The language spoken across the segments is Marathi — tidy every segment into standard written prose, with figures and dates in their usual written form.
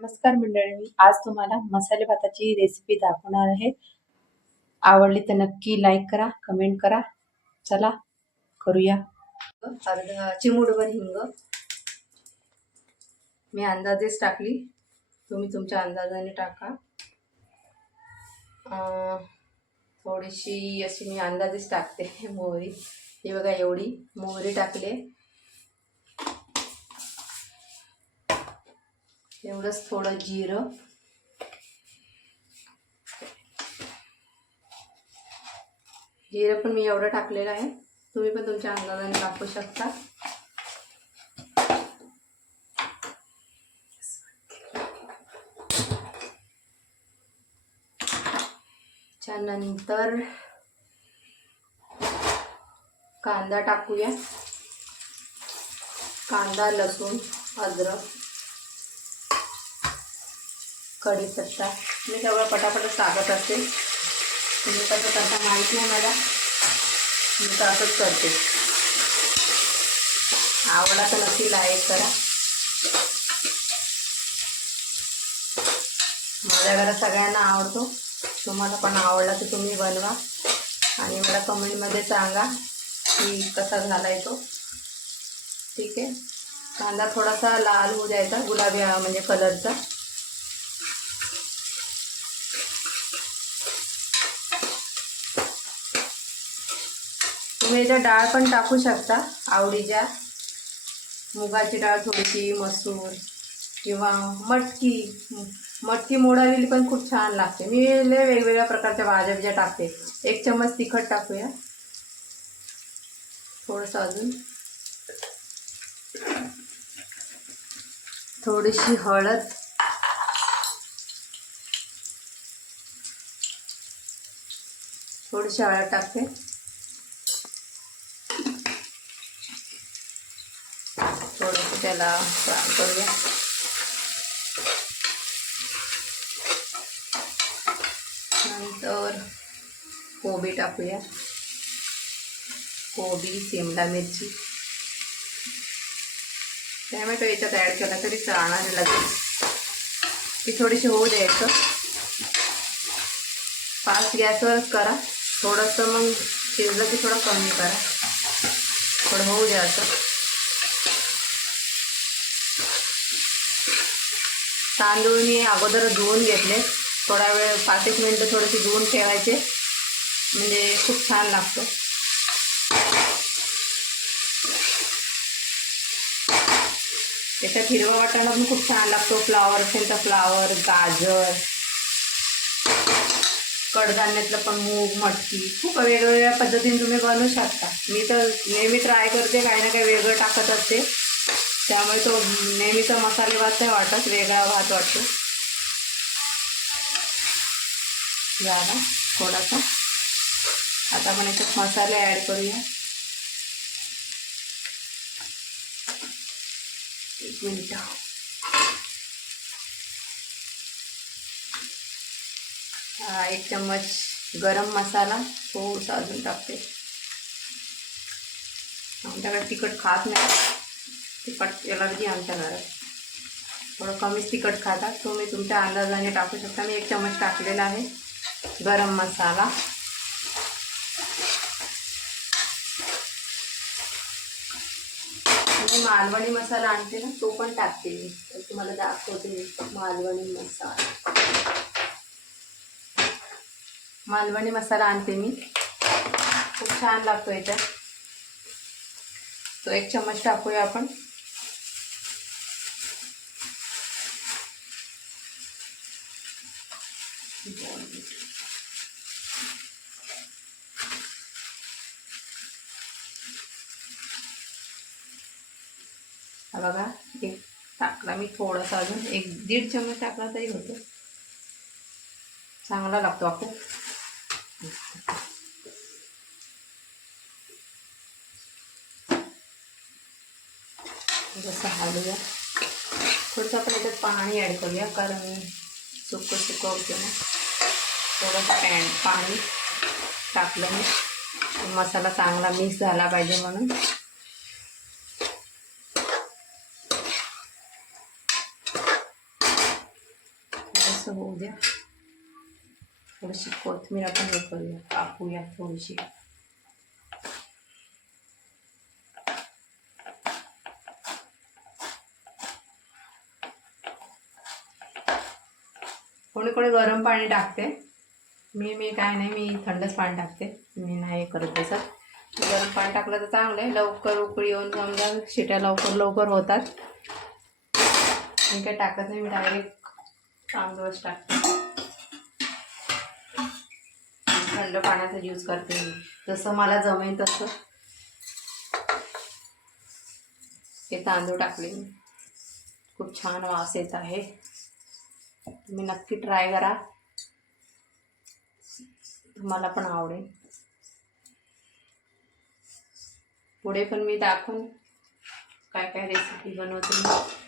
नमस्कार मंडळी, मी आज तुम्हाला मसाले भाताची रेसिपी दाखवणार आहे. आवडली तर नक्की लाईक करा, कमेंट करा. चला करूया. अर्धा चिमूटभर हिंग मी अंदाजेच टाकली, तुम्ही तुमच्या अंदाजाने टाका. थोडीशी अशी मी अंदाजेच टाकते मोहरी. हे बघा, एवढी मोहरी टाकले. एवढंच थोडं जिरं, पण मी एवढं टाकलेलं आहे. तुम्ही पण तुमच्या अंदाजाने टाकू शकता. त्यानंतर कांदा टाकूया. कांदा, लसूण, अद्रक, कढीपत्ता. मी सगळं पटापट टाकत असते. तुम्ही कसं करता माहीत नाही मला, मी तर असंच करते. आवडला तर नक्की लाईक करा. माझ्या घरात सगळ्यांना आवडतो. तुम्हाला पण आवडला तर तुम्ही बनवा आणि मला कमेंटमध्ये सांगा की कसा झालाय तो. ठीक आहे. कांदा थोडासा लाल होऊ द्यायचा, गुलाबी म्हणजे कलरचा. तुम्ही याच्यात डाळ पण टाकू शकता आवडीच्या. मुगाची डाळ थोडीशी, मसूर किंवा मटकी मोडालेली पण खूप छान लागते. मी लय वेगवेगळ्या प्रकारच्या भाज्या टाकते. 1 चम्मच तिखट टाकूया. थोडंसं अजून थोडीशी हळद, टाकते. थोडंसं त्याला फ्राय करूया. नंतर कोबी टाकूया. कोबी, शिमला मिरची, टॅमॅटो याच्यात ॲड केला तरी चालणार लागेल. ती थोडीशी होऊ द्यायचं. फास्ट गॅसवरच करा. थोडंसं मग शिजलं की थोडं कमी करा. थोडं होऊ द्यायचं. तांदूळ मी अगोदर धुवून घेतले. थोडा वेळ 5-1 मिनटं थोडेसे धुवून ठेवायचे, म्हणजे खूप छान लागतं. त्याच्यात हिरवा वाटाणा पण खूप छान लागतो. फ्लावर असेल तर फ्लावर, गाजर, कडधान्यातलं पण मूग, मटकी, खूप वेगवेगळ्या पद्धतीने तुम्ही बनवू शकता. मी तर नेहमी ट्राय करते, काही ना काही वेगळं टाकत असते. त्यामुळे तो नेहमीचा मसाले भात नाही वाटत, वेगळा भात वाटतो. झाला थोडासा. आता आपण याच्यात मसाले ॲड करूया. 1 मिनिट. हा 1 चम्मच गरम मसाला, थोडासा अजून टाकते. आमच्याकडे तिखट खात नाही. तिखट एलर्जी आमच्या घरात, थोडं कमीच तिखट खातात. तुम्ही तुमच्या अंदाजाने टाकू शकता. मी 1 चम्मच टाकलेला आहे गरम मसाला. मी मालवणी मसाला आणते ना, तो पण टाकते मी. तर तुम्हाला दाखवते मी मालवणी मसाला आणते मी. खूप छान लागतो याच्यात. तो 1 चम्मच टाकूया आपण. हा बघा, 1 टाकला मी. थोडासा अजून 1-1.5 चम्मच टाकला तरी होतो. चांगला लागतो आपण. जसं हलवूया. थोडंसं आपण याच्यात पाणी ॲड करूया, कारण सुकं होते ना. थोडंसं पाणी टाकलं मी. मसाला चांगला मिक्स झाला पाहिजे म्हणून. थोडंसं होऊ द्या. थोडीशी कोथिंबीर आपण हे करूया, कापूया थोडीशी. कोणी कोणी गरम पाणी टाकते. मी काय नाही, मी थंडच पाणी टाकते. मी नाही करत तसं. गरम पाणी टाकलं तर चांगलं आहे, लवकर उकळी येऊन समजा शिट्या लवकर होतात. मी काय टाकत नाही, मी डायरेक्ट तांदूळच टाकते. थंड पाण्याचा यूज करते मी, जसं मला जमेल तसं. हे तांदूळ टाकले मी, खूप छान वास येत आहे. तुम्ही नक्की ट्राय करा, तुम्हाला पण आवडेल. पुढे पण मी दाखवून काय काय रेसिपी बनवते मी.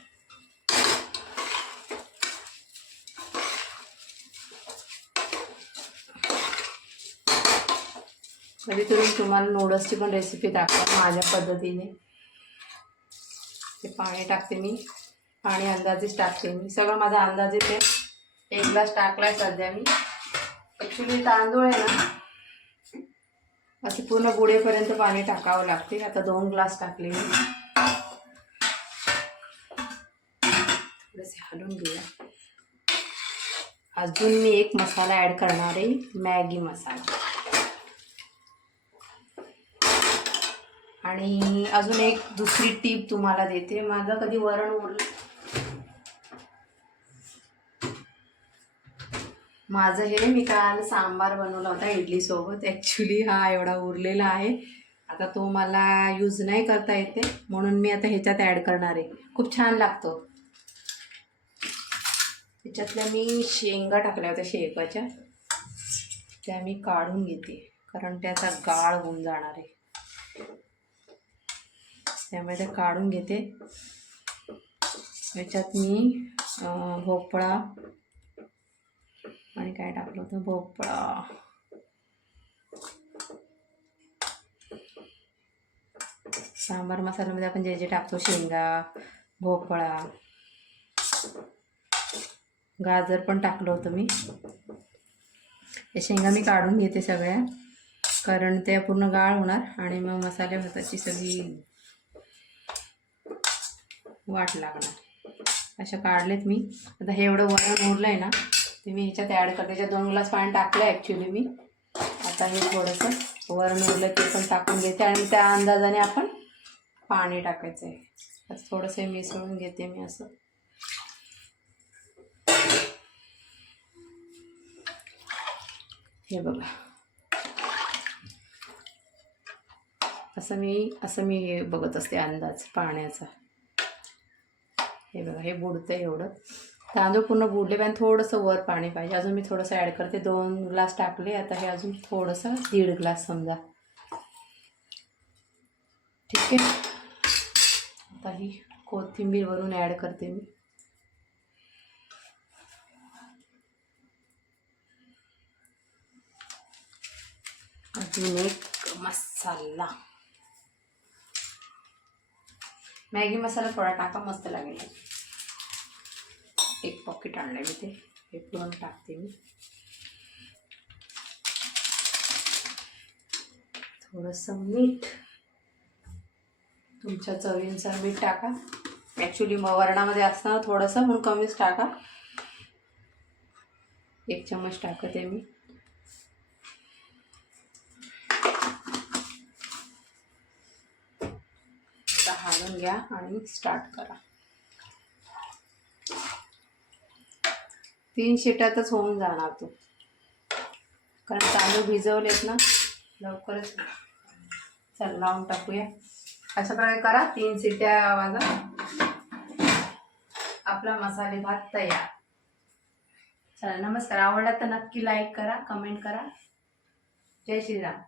कधीतरी तुम्हाला नूडल्सची पण रेसिपी दाखवा माझ्या पद्धतीने. ते पाणी टाकते मी, पाणी अंदाजेच टाकते मी. सगळं माझा अंदाजेच आहे. 1 ग्लास टाकलाय सध्या मी. ॲक्च्युली तांदूळ आहे ना, असे पूर्ण बुडेपर्यंत पाणी टाकावं लागते. आता 2 ग्लास टाकले मी. थोडेसे हलवून घेऊया. अजून मी एक मसाला ॲड करणार आहे, मॅगी मसाला. आणि अजून एक दुसरी टीप तुम्हाला देते. माझं कधी वरण उरलं, माझं हे मी काल सांबार बनवला होता इडलीसोबत. ॲक्च्युली हा एवढा उरलेला आहे. आता तो मला यूज नाही करता येते, म्हणून मी आता ह्याच्यात ॲड करणार आहे. खूप छान लागतो. त्याच्यातल्या मी शेंगा टाकल्या होत्या शेकाच्या, त्या मी काढून घेते कारण त्याचा गाळ होऊन जाणार आहे. त्यामुळे ते काढून घेते. याच्यात मी भोपळा आणि काय टाकलं होतं, भोपळा, सांबार मसाल्यामध्ये आपण जे जे टाकतो, शेंगा, भोपळा, गाजर पण टाकलं होतं मी. या शेंगा मी काढून घेते सगळ्या, कारण त्या पूर्ण गाळ होणार आणि मग मसाले भाताची सगळी वाट लागणार. अशा काढलेत मी. आता हे एवढं वरण उरलं आहे ना, ते मी ह्याच्यात ॲड करते. त्याच्यात 2 ग्लास पाणी टाकलं ॲक्च्युली मी. आता हे थोडंसं वरण उरलं ते पण टाकून घेते आणि त्या अंदाजाने आपण पाणी टाकायचं आहे. आता थोडंसं मिसळून घेते मी असं. हे बघा, असं मी बघत असते अंदाज पाण्याचा. हे बघा, हे बुडतं एवढं. तांदूळ पूर्ण बुडले पण थोडंसं वर पाणी पाहिजे. अजून मी थोडंसं ॲड करते. 2 ग्लास टाकले, आता हे अजून थोडंसं 1.5 ग्लास समजा. ठीक आहे. आता ही कोथिंबीर वरून ॲड करते मी. अजून एक मसाला, मॅगी मसाला थोडा टाका, मस्त लागेल. 1 पॉकेट आणलं मी, ते हे पूर्ण टाकते मी. थोडंसं मीठ, तुमच्या चवीनुसार मीठ टाका. ॲक्च्युली वरणामध्ये असताना थोडंसं म्हणून कमीच टाका. 1 चम्मच टाकते मी. हालून घ्या आणि स्टार्ट करा. 3 शिट्यातच होऊन जाणार तो, कारण तांदूळ भिजवलेत ना लवकरच. चल लावून टाकूया. अशा प्रकारे करा. 3 शिट्या वाजा, आपला मसाले भात तयार. चला, नमस्कार. आवडला तर नक्की लाईक करा, कमेंट करा. जय श्रीराम.